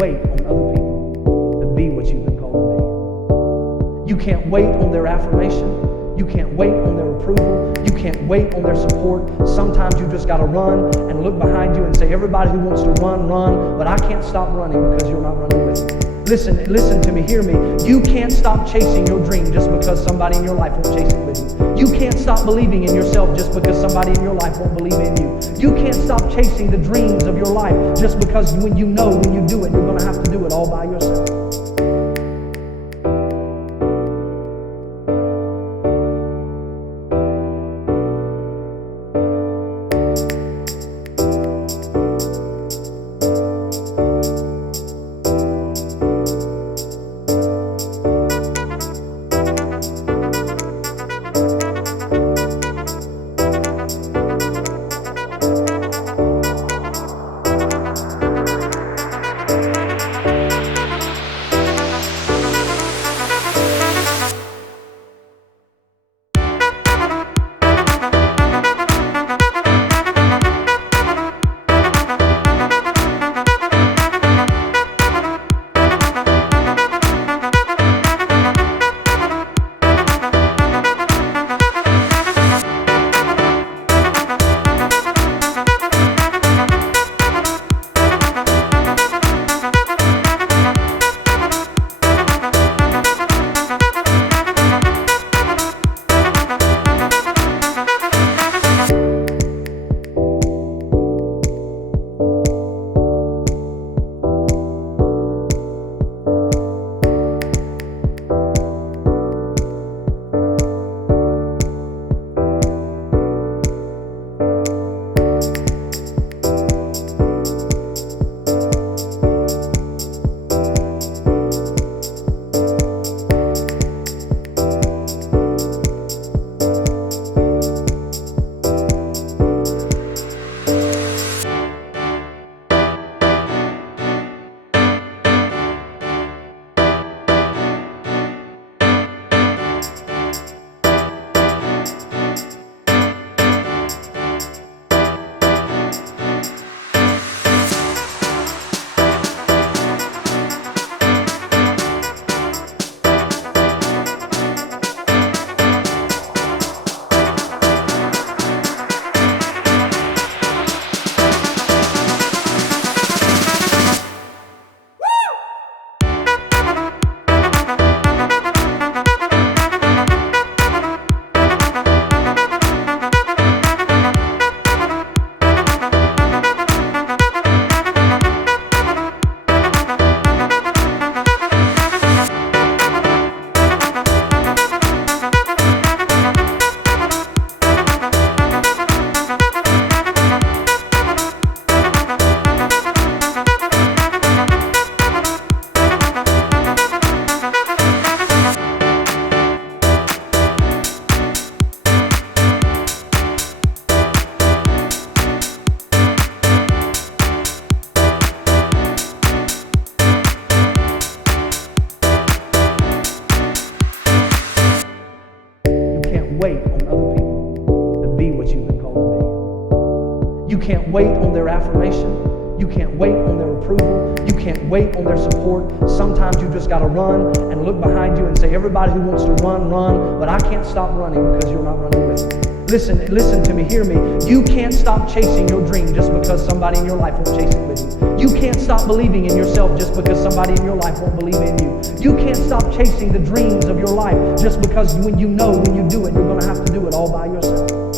wait on other people to be what you've been called to be. You can't wait on their affirmation. You can't wait on their approval. You can't wait on their support. Sometimes you just got to run and look behind you and say, everybody who wants to run, run, but I can't stop running because you're not running with me. Listen to me, hear me. You can't stop chasing your dream just because somebody in your life won't chase it with you. You can't stop believing in yourself just because somebody in your life won't believe in you. You can't stop chasing the dreams of your life just because when you know when you do it, you're going to have to do it all by yourself. wait on other people to be what you've been called to be. You can't wait on their affirmation. You can't wait on their approval. You can't wait on their support. Sometimes you just got to run and look behind you and say, everybody who wants to run, run, but I can't stop running because you're not running with me. Listen to me, hear me. You can't stop chasing your dream just because somebody in your life won't chase it with you. You can't stop believing in yourself just because somebody in your life won't believe in you. You can't stop chasing the dreams of your life just because when you know when you do it, you're going to have to do it all by yourself.